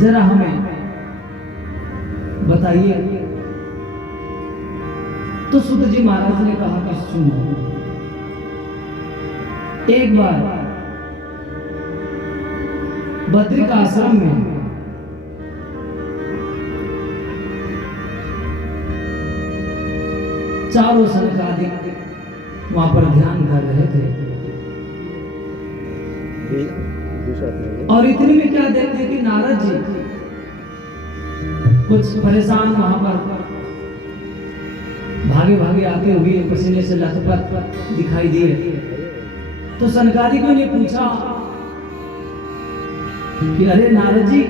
जरा हमें बताइए। तो सूत जी महाराज ने कहा कि सुनो, एक बार बद्रिक आश्रम में चारों सनकादिक वहां पर ध्यान कर रहे थे और इतने में क्या देखते कि नारद जी कुछ परेशान वहां पर भागे भागे आते हुए पसीने से लथपथ दिखाई दिए। तो सनकादिकों ने पूछा कि अरे नारद जी,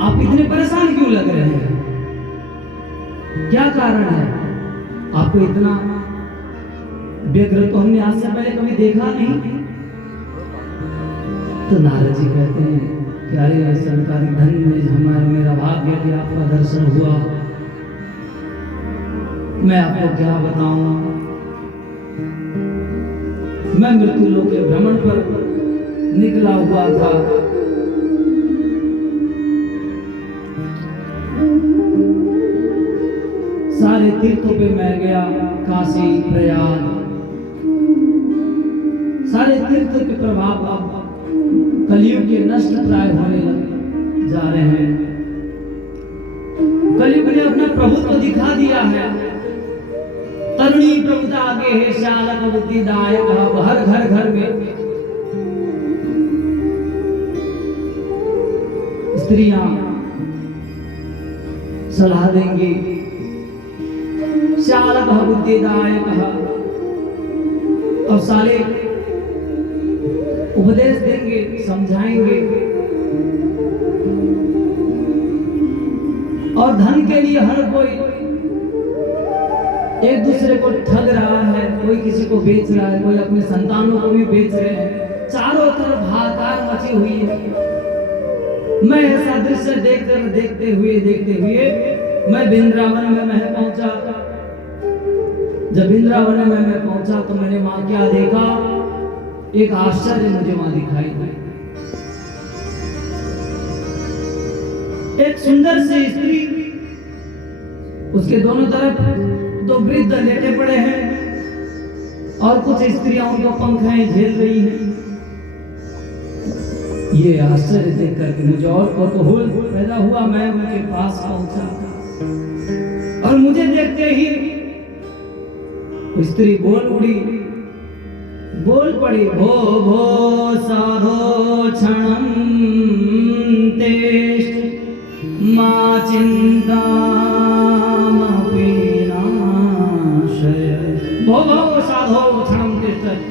आप इतने परेशान क्यों लग रहे हैं, क्या कारण है? आपको इतना व्यग्र तो हमने आज से पहले कभी देखा नहीं। तो नारद जी कहते हैं कि अरे सनकादिक, धन्य हमारा मेरा भाग्य कि आपका दर्शन हुआ। मैं आपको क्या बताऊं, मैं मृत्यु लोक के भ्रमण पर निकला हुआ था। सारे तीर्थों पे मैं गया, काशी प्रयाग, सारे तीर्थों के प्रभाव अब कलयुग के नष्ट प्राय होने लग जा रहे हैं। कलयुग ने अपना प्रभुत्व दिखा दिया है। तरुणी प्रभुता आगे है, श्यालक बुद्धिदायक, हर घर घर में स्त्रियां सलाह देंगी, श्यालक बुद्धिदायक, और साले उपदेश देंगे, समझाएंगे। और धन के लिए हर कोई एक दूसरे को ठग रहा है, कोई किसी को बेच रहा है, कोई अपने संतानों को भी बेच रहे हैं। चारों तरफ हाहाकार मची हुई है। मैं ऐसा दृश्य देखते हुए मैं वृंदावन में मैं पहुंचा। जब वृंदावन में मैं पहुंचा तो मैंने वहां क्या देखा, एक आश्चर्य मुझे वहां दिखाई दिया। एक सुंदर सी स्त्री, उसके दोनों तरफ दो वृद्ध लेटे पड़े हैं और कुछ स्त्रियां उनको पंखाएं झेल रही हैं। ये आश्चर्य देख करके मुझे और कौतूहल पैदा हुआ। मैं उनके पास पहुंचा और मुझे देखते ही स्त्री बोल पड़ी, भो भो साधो क्षणं तेष्ट मा चिंता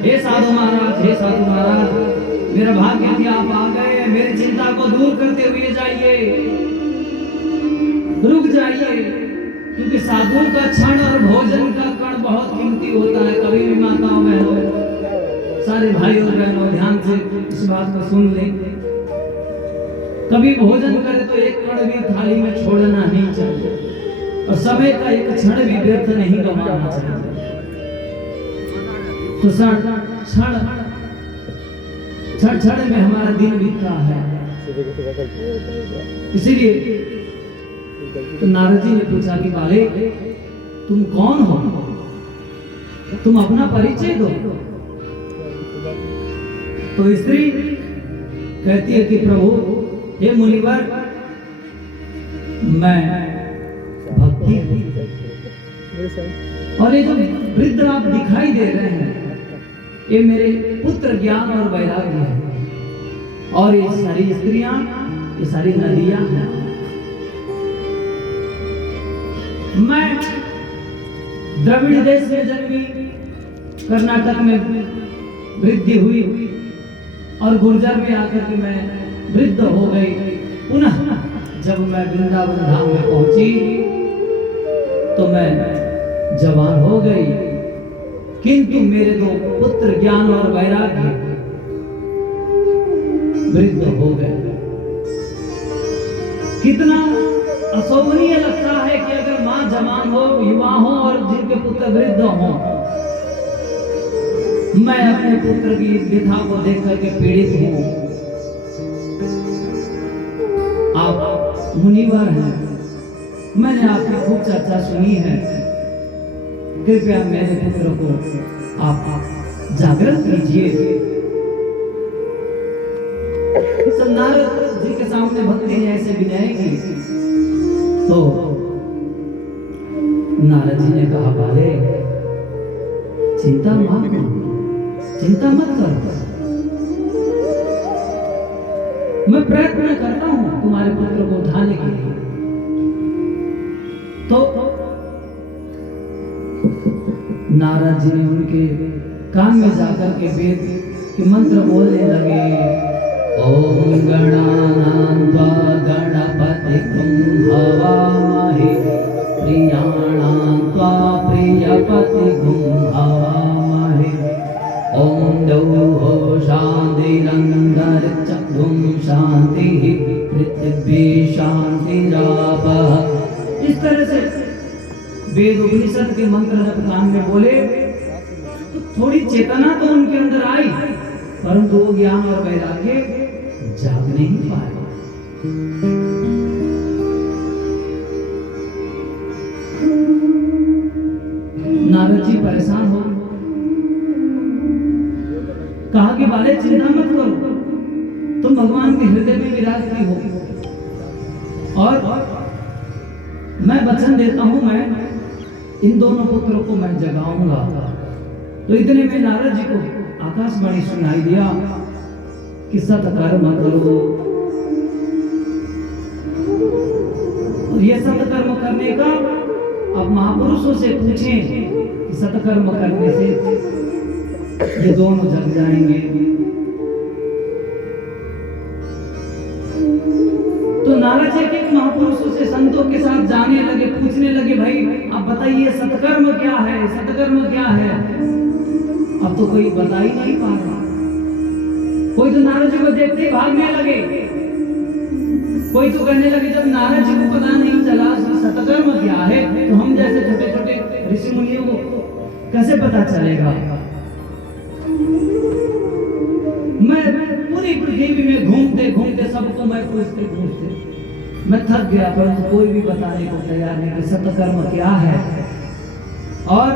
हे साधु महाराज, हे साधु महाराज, मेरा भाग्य कि आप आ गए। मेरी चिंता को दूर करते हुए जाइए, रुक जाइए, क्योंकि साधुओं का क्षण और भोजन का कण बहुत कीमती होता है। कभी भी माताओं बहनों, सारे भाई और बहनों ध्यान से इस बात को सुन लें। कभी भोजन करे तो एक कण भी थाली में छोड़ना नहीं चाहिए और समय का एक क्षण भी व्यर्थ नहीं गंवाना चाहिए। तो क्षण में हमारा दिन बीतता है। इसीलिए तो नारद जी ने पूछा कि बाले, तुम कौन हो, तुम अपना परिचय दो। तो स्त्री कहती है कि प्रभु, हे मुनिवर, मैं भक्ति हूं। और ये जो वृद्ध आप दिखाई दे रहे हैं, ये मेरे पुत्र ज्ञान और वैराग्य है। और ये सारी स्त्रियां, ये सारी नदियां हैं। मैं द्रविड़ देश में जन्मी, कर्नाटक में वृद्धि हुई और गुर्जर में आकर के मैं वृद्ध हो गई। पुनः जब मैं वृंदावन धाम में पहुंची तो मैं जवान हो गई, किंतु मेरे दो पुत्र ज्ञान और वैराग्य वृद्ध हो गए। कितना अशोभनीय लगता है कि अगर मां जवान हो, युवा हो और जिनके पुत्र वृद्ध हो। मैं अपने पुत्र की व्यथा को देख करके पीड़ित हूं। आप मुनिवर हैं, मैंने आपकी खूब चर्चा सुनी है, कृपया मेरे पुत्र को आप जागृत कीजिए। तो नारद जी के सामने भक्ति ने ऐसे विनय की तो नारद जी ने कहा, बाले चिंता मत करो, मैं प्रयत्न करता हूं तुम्हारे पुत्र को उठाने के लिए। तो नारद जी ने उनके कान में जाकर के वेद के मंत्र बोलने लगे। ओम गणानां त्वा गणपतिं हवामहे, प्रियाणां त्वा प्रियपतिं हवामहे। ओम द्यौः शान्तिरन्तरिक्षं शान्तिः, पृथिवी शान्तिरापः। इस तरह से वेद उपनिषद के मंत्र जब कान में बोले तो थोड़ी चेतना तो उनके अंदर आई, परंतु वो ज्ञान और वैराग्य जाग नहीं पाए। नारद जी परेशान हो, कहा कि बाले चिंता मत करो, तुम भगवान के हृदय में विराजती हो और मैं वचन देता हूं, मैं इन दोनों पुत्रों को मैं जगाऊंगा। तो इतने में नारद जी को आकाशवाणी सुनाई दिया कि सत्कर्म करो, और ये सत्कर्म करने का आप महापुरुषों से पूछें कि सत्कर्म करने से ये दोनों जग जाएंगे। तो नारद जी के महापुरुषों से संतों के साथ जाने लगे, पूछने लगे, भाई आप बताइए सत्कर्म क्या है, सत्कर्म क्या है। अब तो कोई बता ही नहीं पा रहा, कोई तो नारद जी को देखते ही भागने लगे, कोई तो कहने लगे जब नारद जी को पता नहीं चला सत्कर्म क्या है तो हम जैसे छोटे छोटे ऋषि मुनियों को कैसे पता चलेगा। मैं पूरी पृथ्वी में घूमते घूमते सबको मैं पूछते मैं थक गया, परंतु कोई भी बताने को तैयार नहीं कि सत्कर्म क्या है। और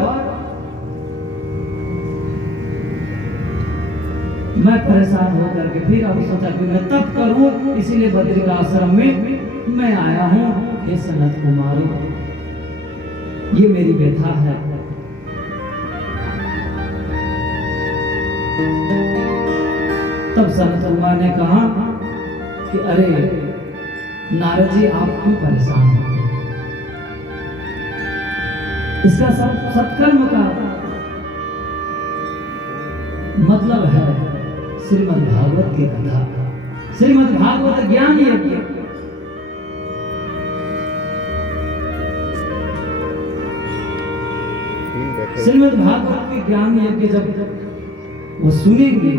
मैं परेशान होकर के फिर अब सोचा कि मैं तप करूं, इसीलिए बद्रिका आश्रम में मैं आया हूं। हे सनत कुमारो, ये मेरी व्यथा है। तब सनत कुमार ने कहा कि अरे नारद जी आप क्यों परेशान होते हैं, इसका सत्कर्म का मतलब है श्रीमद् भागवत की कथा, श्रीमद् भागवत ज्ञान यज्ञ। श्रीमद् भागवत के ज्ञान यज्ञ जब वो सुनेंगे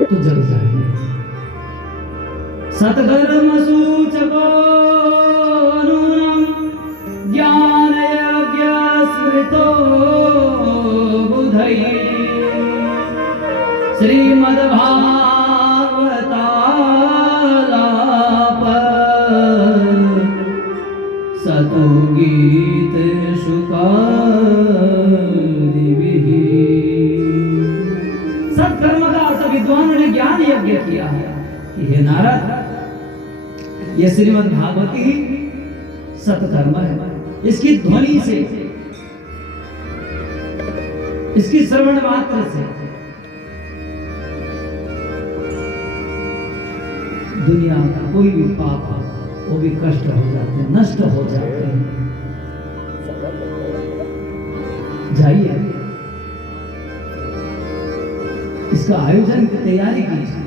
तो जग जाएंगे। सत्कर्म सूचको ज्ञान यज्ञ स्मृतो बुधै, श्रीमद् भागवतालाप सतो गीत शुकादिभिः। सत्कर्म का अर्थ विद्वानों ने ज्ञान यज्ञ किया है कि हे नारद, ये श्रीमद् भागवत ही सत्कर्म है। इसकी ध्वनि से, इसकी श्रवण मात्र से दुनिया का कोई भी पाप वो भी कष्ट हो जाते हैं, नष्ट हो जाते हैं। जाइए इसका आयोजन की तैयारी कीजिए।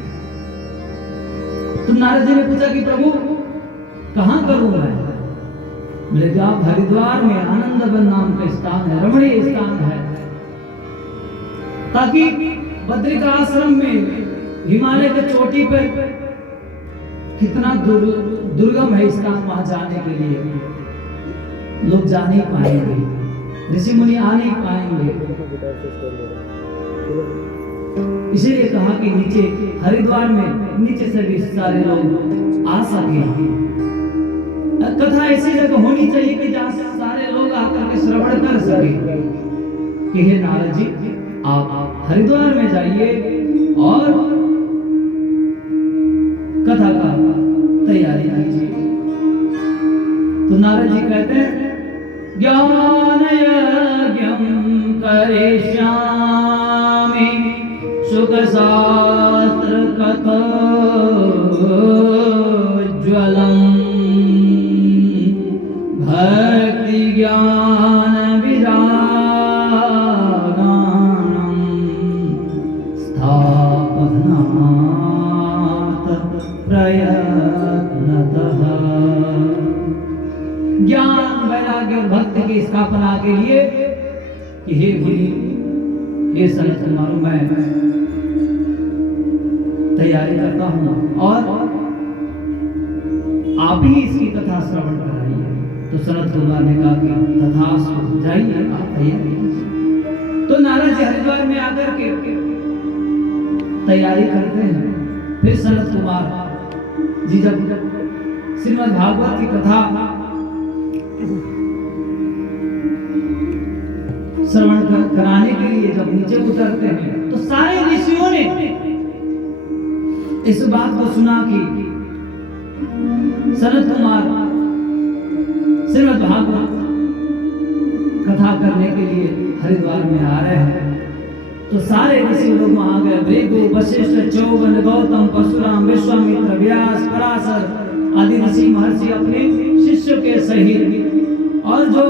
तो नारद जी ने पूछा कि प्रभु कहां करूं मैं? बोले कि आप हरिद्वार में आनंदवन नाम का स्थान है, रमणीय स्थान है, ताकि बद्रिका आश्रम में हिमालय के चोटी पर कितना दुर्गम है स्थान, वहां जाने के लिए लोग जा नहीं पाएंगे, ऋषि मुनि आ नहीं पाएंगे। इसीलिए कहा कि नीचे हरिद्वार में नीचे से भी सारे लोग आ सके। कथा ऐसी जगह होनी चाहिए कि जहां सारे लोग आकर के श्रवण कर सके कि हे नारद जी आप हरिद्वार में जाइए और कथा का तैयारी कीजिए। तो नारद जी कहते हैं ज्ञान यज्ञं करिष्यामि सुख शास्त्र कथोज्ज्वलम् भक्ति ज्ञान विरागाणां स्थापनात् प्रयत्नतः। ज्ञान वैराग्य और भक्ति की स्थापना के लिए कि हे मुनि हे सनत कुमारों मैं तैयारी करता हूं और आप ही इसकी कथा श्रवण कराइए। तो सनत कुमार ने कहा कि तथास्तु जाइए आप तैयारी कीजिए। तो नारद जी हरिद्वार में आकर के तैयारी करते हैं। फिर सनत कुमार जी जब श्रीमद् भागवत की कथा श्रवण कराने के लिए जब नीचे उतरते हैं तो सारे ऋषियों ने इस बात को सुना कि सनत कुमार श्रीमद् भागवत कथा करने के लिए हरिद्वार में आ रहे हैं। तो सारे ऋषि लोग वहां गए। भृगु वशिष्ठ चौवन गौतम परशुराम विश्वामित्र व्यास पराशर आदि ऋषि महर्षि अपने शिष्यों के सहित और जो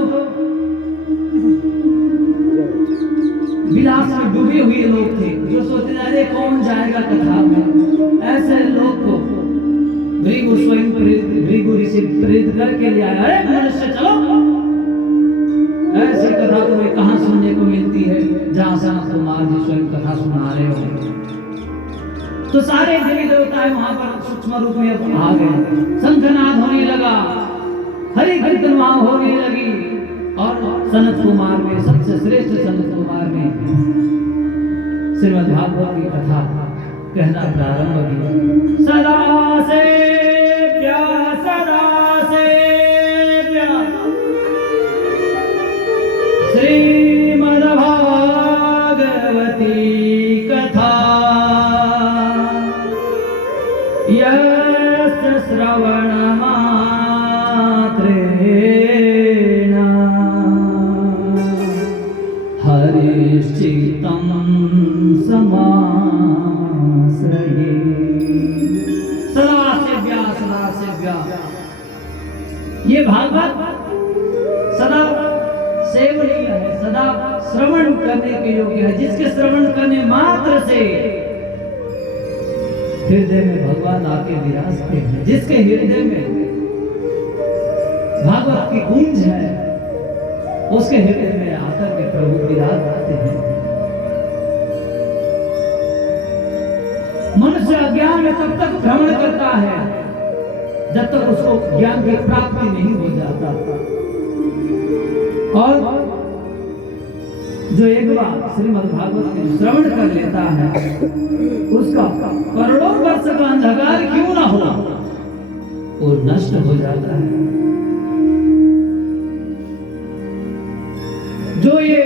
विलास में डूबे हुए लोग थे जो सोचते अरे कौन जाएगा कथा में, ऐसे लोग को भृगु स्वयं भृगु ऋषि प्रेरित करके ले आया। अरे मनुष्य चलो, ऐसी कथा तुम्हें कहां सुनने को मिलती है जहां सनत कुमार जी स्वयं कथा सुना रहे हो। तो सारे देवी देवताएं वहां पर सूक्ष्म रूप में आ गए। शंखनाद होने लगा, हरि कीर्तन वहां होने लगी और सनत कुमार में सबसे श्रेष्ठ सनत कुमार ने श्रीमद् भागवत की कथा कहना प्रारंभ किया। सदा से श्रीमद् भागवती कथा यस्य श्रवण हरिश्चित्तं समाश्रये। सदा सेव्या ये भागवत सदा सेवनीय है, सदा श्रवण करने के योग्य है, जिसके श्रवण करने मात्र से हृदय में भगवान आके विराजते हैं। जिसके हृदय में भागवत की गूंज है उसके हृदय में आकर के प्रभु विराजते हैं। मनुष्य अज्ञान में तब तक भ्रमण करता है जब तक उसको ज्ञान की प्राप्ति नहीं हो जाता। और जो एक बार श्रीमद् भागवत के श्रवण कर लेता है उसका करोड़ों वर्ष का अंधकार क्यों ना हो वो नष्ट हो जाता है। जो ये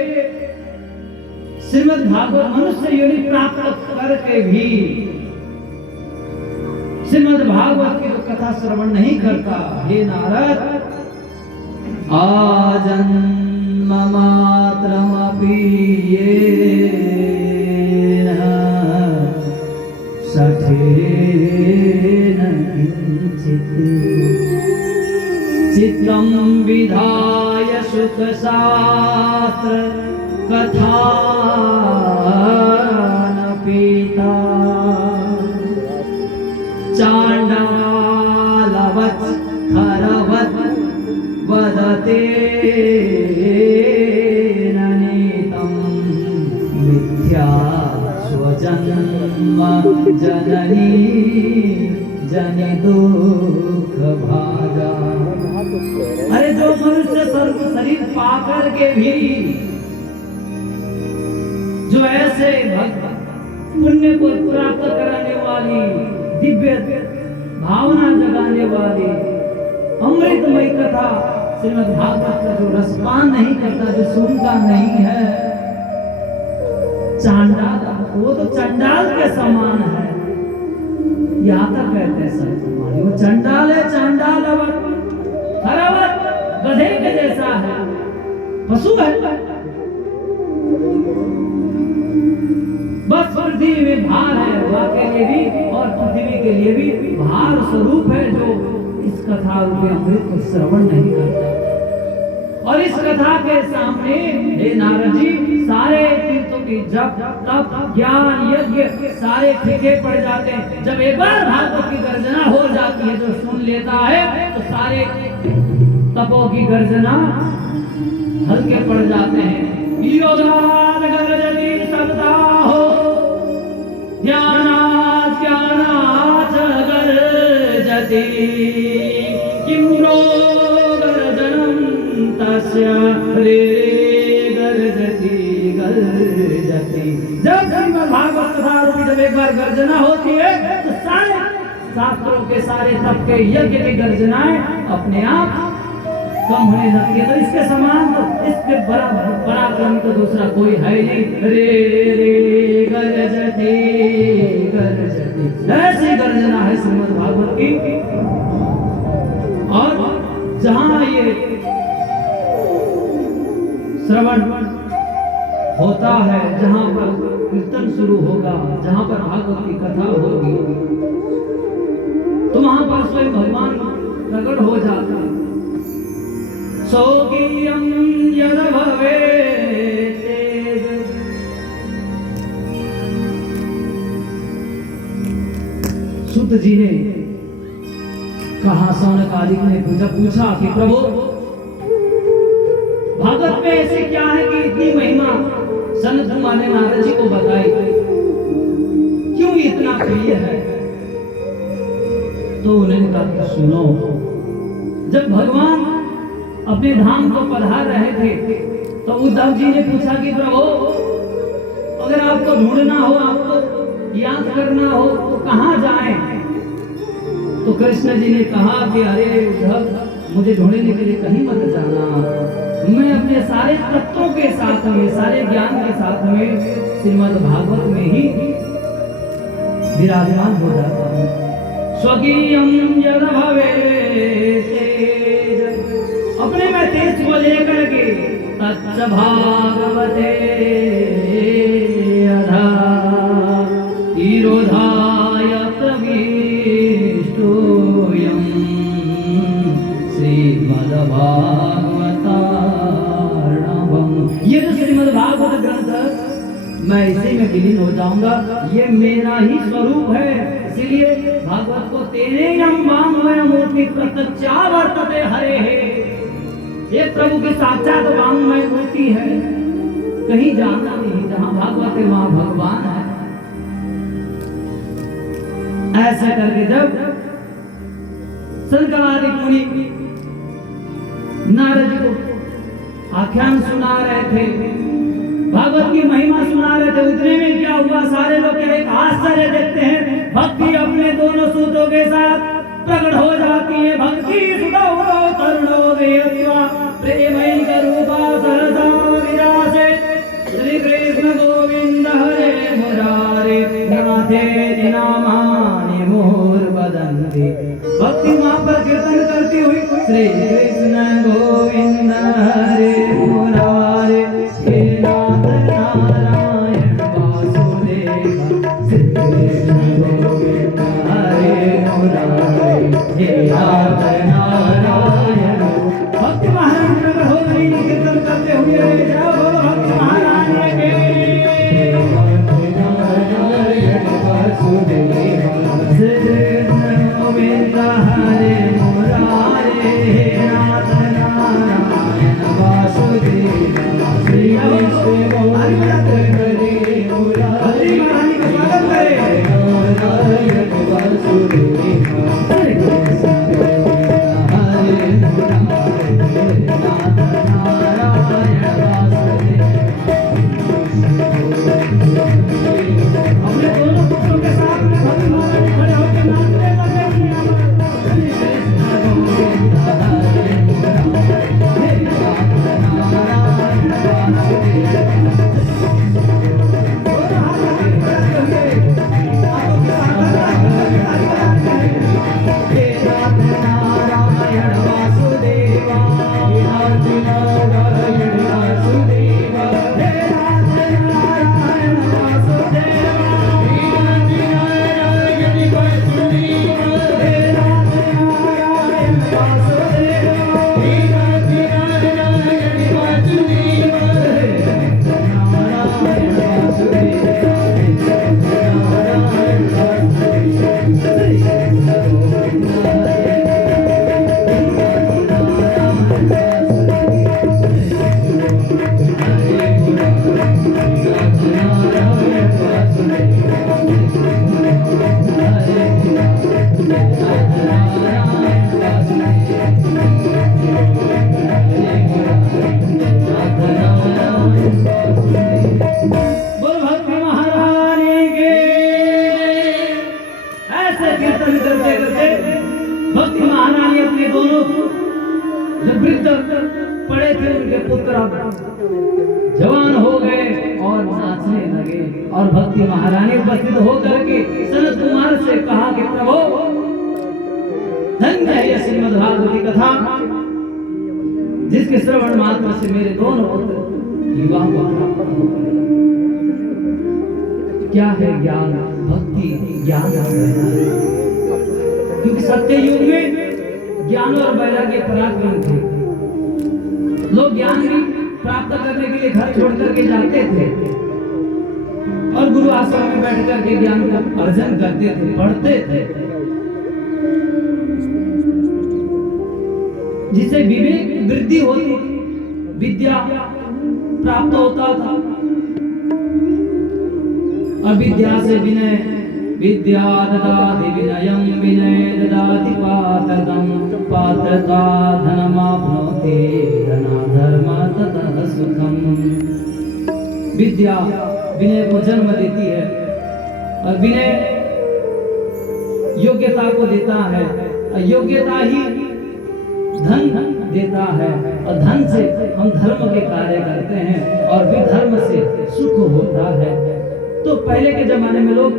श्रीमद् भागवत मनुष्य योनि प्राप्त करके भी श्रीमद् भागवत की कथा श्रवण नहीं करता, हे नारद आजन्म मात्रमपि येन सठेन किंचित् चित्तं विधाय सुख शास्त्र कथा न पीता चांडालवत् खरवत् वदते नीतं मिथ्या स्वजन्म जननी जनि दुख भागा। अरे जो मनुष्य सर्व शरीर पाकर के भी जो ऐसे पुण्य को प्राप्त कराने वाली, दिव्य भावना जगाने वाली अमृतमयी कथा श्रीमद् भागवत का जो रसपान नहीं करता, जो सुनता नहीं है, चांडाल, वो तो चंडाल के समान है। यहाँ तक कहते हैं संत, वो चंडाल है, चांडाल खरावत गधे के जैसा है, पशु है। बस पृथ्वी में भार है, वह के लिए भी और पृथ्वी के लिए भी भार स्वरूप है, जो इस कथा रूपी अमृत को श्रवण नहीं करता। और इस कथा के सामने हे नारद जी, सारे तीर्थों की जप तप ज्ञान यज्ञ सारे फीके पड़ जाते हैं। जब एक बार भागवत की गर्जना हो जाती है, जो सुन लेता है, तो सारे तपों की गर्जना हल्के पड़ जाते हैं। योगाद गर्जति सप्ताहो ज्ञानात् ज्ञानात् गर्जति किं नो गर्जनं तस्य रे गर्जति गर्जति। जब श्रीमद् भागवत कथा रूपी जब एक बार गर्जना होती है, तो सारे शास्त्रों के सारे तप के यज्ञ की गर्जनाएं अपने आप कम होने लगती है। तो इसके समान, तो इसके पराक्रम तो दूसरा कोई है नहीं। रे रे गर्जति गर्जति, ऐसी गर्जना है श्रीमद् भागवत की। और जहां ये श्रवण होता है, जहां पर कीर्तन शुरू होगा, जहां पर भागवत की कथा होगी, तो वहां पर स्वयं भगवान प्रकट हो जाता है। सौगीयं यद भवेत् सुत जी ने कहा, सौनकादिक ने पूछा कि प्रभु, भागवत में ऐसे क्या है कि इतनी महिमा सनत कुमार ने नारद जी को बताई, क्यों इतना प्रिय है? तो उन्होंने कहा, सुनो, जब भगवान अपने धाम को पधार रहे थे, तो उद्धव जी ने पूछा कि प्रभु, अगर आपको ढूंढना हो, आपको याद करना हो, तो कहां जाएं? तो कृष्ण जी ने कहा कि अरे उद्धव, मुझे ढूंढने के लिए कहीं मत जाना, मैं अपने सारे तत्वों के साथ में, सारे ज्ञान के साथ में श्रीमद् भागवत में ही विराजमान हो जाता हूँ। स्वकीयं यद भवेत्, अपने में तेज को लेकर के तच्च भागवते अधा तिरोधाय प्रविष्टोऽयं श्रीमद्भागवतार्णवम्। ये जो श्रीमद् भागवत ग्रंथ, मैं इसी में विलीन हो जाऊंगा, ये मेरा ही स्वरूप है। इसलिए भागवत को तेने वाङ्मय मूर्ति प्रत्यक्षा वर्तते हरे है, ये प्रभु की साक्षात वाङ्मय मूर्ति है, कहीं जाना नहीं, जहां भागवत है वहां भगवान है। ऐसा करके जब सनकादिक मुनि नारद जी को आख्यान सुना रहे थे, भागवत की महिमा सुना रहे थे, उतने में क्या हुआ, सारे लोग क्या एक आश्चर्य देखते हैं, भक्ति अपने दोनों सूत्रों के साथ प्रकट हो जाती है। भक्ति सुतो तरुणो वेत्वा प्रेमैक रूपा सहसा विरासे, श्री कृष्ण गोविंद हरे मुरारे नाथे नामानि मुहुर्वदन्ति। भक्ति वहां पर कीर्तन करती हुई श्री कृष्ण गोविंद हरे मुरारे हे नाथ नारायण वासुदेव, श्री कृष्ण गोविंद हरे मुरारे हे नाथ नारायण। भक्ति महारानी प्रकट हो गई कीर्तन करते हुए, जय बोलो भक्ति महारानी के। श्री कृष्ण गोविंद हरे मुरारे हे नाथ नारायण वासुदेव, श्री कृष्ण गोविंद हरे मुरारे महारानी का स्वागत करें। नारायण वासुदेव, श्री कृष्ण गोविंद हरे मुरारे नाथ नारायण वासुदेव। अपने ऐसे कीर्तन करते करते भक्ति महारानी अपने दोनों जो वृद्ध पड़े थे उनके पुत्र जवान हो गए और नाचने लगे। और भक्ति महारानी उपस्थित होकर के सनत कुमार से कहा कि प्रभु धन्य है यह श्रीमद् भागवती कथा, जिसके श्रवण मात्र से मेरे दोनों पुत्र विवाह को प्राप्त हो गए। क्या है ज्ञान, भक्ति ज्ञान है, क्योंकि सत्य युग में ज्ञान और वैराग्य पराक्रम थे। लोग ज्ञान भी प्राप्त करने के लिए घर छोड़ करके जाते थे और गुरु आश्रम में बैठ करके ज्ञान का अर्जन करते थे, पढ़ते थे, जिससे विवेक वृद्धि होती, विद्या प्राप्त होता था। अविद्या से विनय, विद्या ददाति विनयं, विनय ददाति पात्रतां, पात्रता धनमाप्नोति, धनाधर्म ततः सुखम्। विद्या विनय को जन्म देती है और विनय योग्यता को देता है और योग्यता ही धन देता है और धन से हम धर्म के कार्य करते हैं और विधर्म से सुख होता है। तो पहले के जमाने में लोग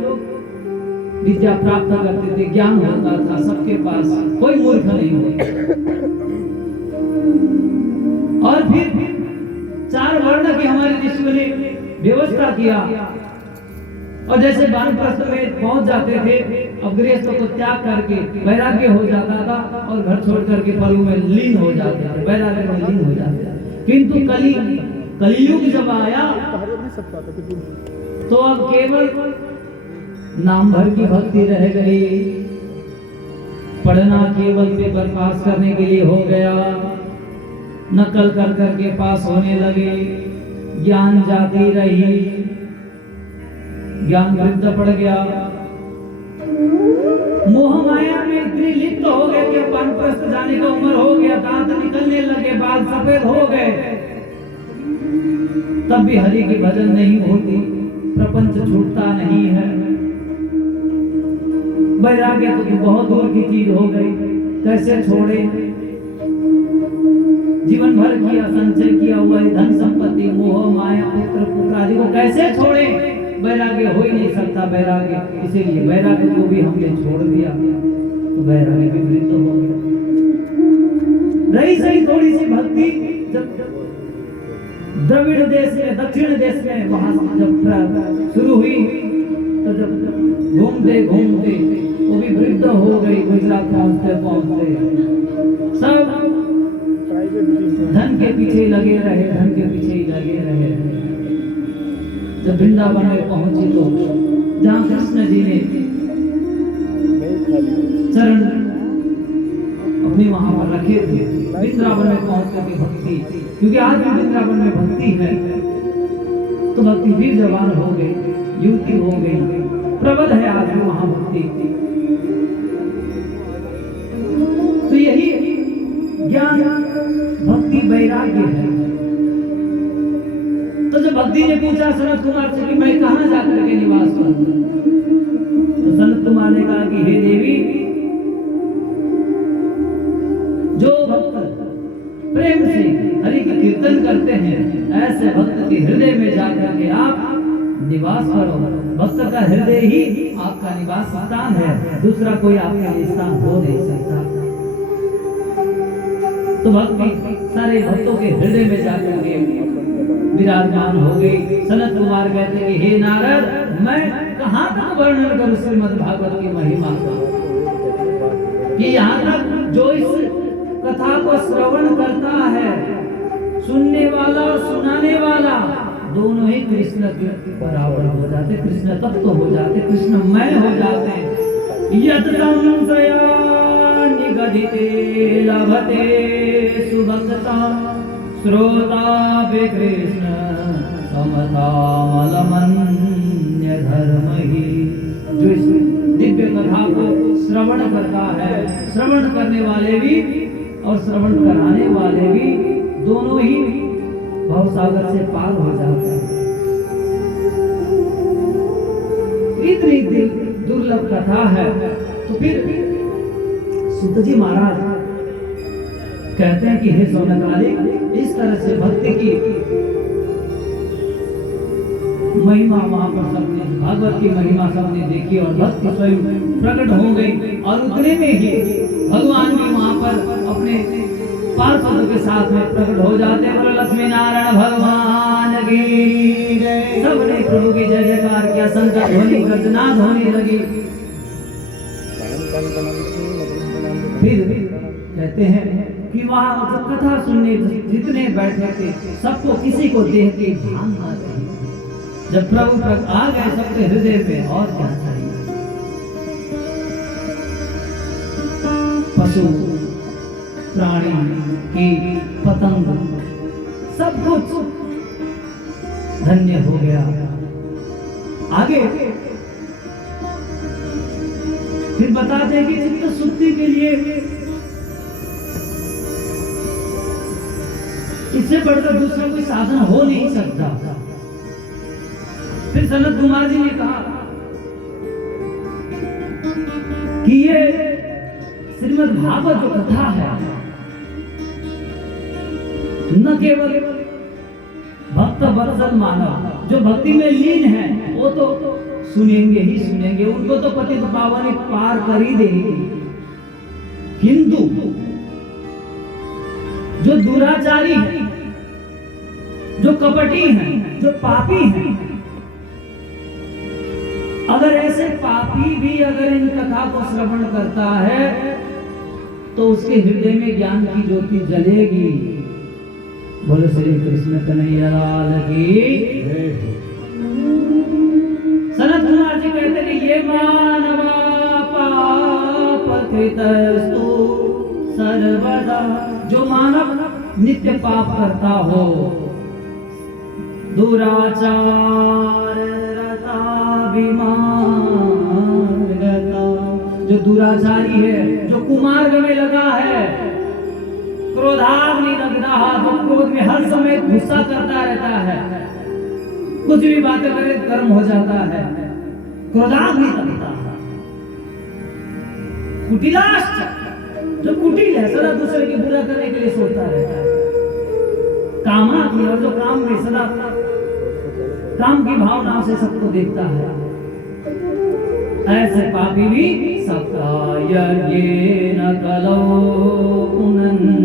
विद्या प्राप्त करते थे, ज्ञान होता था सबके पास, कोई मूर्ख नहीं होता। और फिर 4 वर्ण की हमारे ऋषियों ने व्यवस्था किया और जैसे वानप्रस्थ में पहुंच जाते थे, अब गृहस्थों को त्याग करके वैराग्य हो जाता था और घर छोड़ करके पलू में लीन हो जाते थे, वैराग्य में लीन हो जाते थे। किंतु कलियुग जब आया तो अब केवल नाम भर की भक्ति रह गई, पढ़ना केवल पेपर पास करने के लिए हो गया, नकल कर करके पास होने लगे, ज्ञान जाती रही, ज्ञान वृद्ध पड़ गया, मोह माया में इतनी लिप्त हो गए कि वानप्रस्थ जाने का उम्र हो गया, दांत निकलने लगे, बाल सफेद हो गए, तब भी हरि की भजन नहीं होती, प्रपंच छूटता नहीं है। वैराग्य तो बहुत दूर की चीज हो गई, कैसे छोड़े? जीवन भर किया संचय किया हुआ धन संपत्ति मोह माया पुत्र आदि को कैसे छोड़े? वैराग्य हो ही नहीं सकता वैराग्य, इसीलिए वैराग्य को भी हमने छोड़ दिया तो वैराग्य भी वृद्ध हो गया। रही सही थोड़ी सी भक्ति जब द्रविड़ देश में, दक्षिण देश में वहां जब शुरू हुई तो जब घूमते घूमते वो भी वृद्ध हो गई, गुजरात पहुंचते पहुंचते सब धन के पीछे लगे रहे, धन के पीछे ही लगे रहे। जब वृंदावन में पहुंची तो जहाँ कृष्ण जी ने चरण अपने वहां पर रखे थे, वृंदावन में पहुंच करके भक्ति, क्योंकि आज भी वृंदावन में भक्ति है तो भक्ति भी जवान हो गई, युवती हो गई, प्रबल है आज भी वहां भक्ति। तो यही ज्ञान भक्ति वैराग्य है। तो जब भक्ति ने पूछा सनत कुमार से कि मैं कहां जाकर के निवास करूं, तो सनत कुमार ने कहा कि हे देवी, जो भक्त प्रेम से हरि का कीर्तन करते हैं ऐसे भक्त के हृदय में जाकर के आप निवास करो। भक्त का हृदय ही आपका निवास स्थान है, दूसरा कोई आपका स्थान हो नहीं सकता। तो भक्ति सारे भक्तों के हृदय में जाकर के विराजमान हो गई। सनत कुमार कहते हैं कि हे नारद, मैं कहां तक वर्णन करूं श्रीमद् भागवत की महिमा का, कि यहाँ तक जो इस कथा को श्रवण करता है, सुनने वाला और सुनाने वाला दोनों ही कृष्ण के बराबर हो जाते, कृष्ण तत्व हो जाते, कृष्णमय हो जाते। यत् संशया निगदिते लभते सुभक्ता श्रोता पे कृष्ण समतामलमन्य धर्महि। जो इस दिव्य कथा को श्रवण करता है, श्रवण करने वाले भी और श्रवण कराने वाले भी दोनों ही भवसागर से पार हो जाते हैं। इतनी दुर्लभ कथा है तो फिर सूत जी महाराज कहते हैं कि हे सौनकालिक, इस तरह से भक्ति की महिमा वहां पर सबने, भागवत की महिमा सबने देखी और भक्ति स्वयं प्रकट हो गई। और उतने में ही भगवान भी वहां पर अपने पार्षदों के साथ में प्रकट हो जाते। बोलो लक्ष्मी नारायण भगवान की जय। सबने प्रभु की जय जयकार किया, शंकर ध्वनि गर्जनाद होने लगी। फिर कहते हैं कि वहां जब कथा सुनने जितने बैठे थे सबको किसी को देख के ध्यान आ गई। जब प्रभु आ गए सबके हृदय में और क्या चाहिए। पशु प्राणी कीट पतंग सब कुछ धन्य हो गया। आगे फिर बताते हैं कि चित्त शुद्धि के लिए इससे बढ़कर दूसरा कोई साधन हो नहीं सकता। फिर सनत कुमार जी ने कहा कि ये श्रीमद् भागवत जो कथा है न केवल भक्त वत्सल मानव जो भक्ति में लीन है वो तो सुनेंगे ही सुनेंगे, उनको तो पतित पावन पार कर ही देंगे, किंतु जो दुराचारी है, जो कपटी हैं, जो पापी हैं, अगर ऐसे पापी भी अगर इन कथा को श्रवण करता है तो उसके हृदय में ज्ञान की ज्योति जलेगी। बोलो श्री कृष्ण कन्हैया लाल की। सनत कुमार जी कहते कि ये मानवा पाप कृतस्तु सर्वदा, जो मानव नित्य पाप करता हो, दुराचार रता विमार्गता, जो दुराचारी है, जो कुमार्ग में लगा है, क्रोधाग्नि लग रहा, जो क्रोध में हर समय गुस्सा करता रहता है, कुछ भी बातें करे गर्म हो जाता है, क्रोधाग्नि लगता है, कुटिलाश्च, जो कुटिल है, सदा दूसरे की बुरा करने के लिए सोचता रहता है, कामाग्नि, और जो काम में सदा काम की भावना से सबको देखता है, ऐसे पापी भी सकाय ये न कलो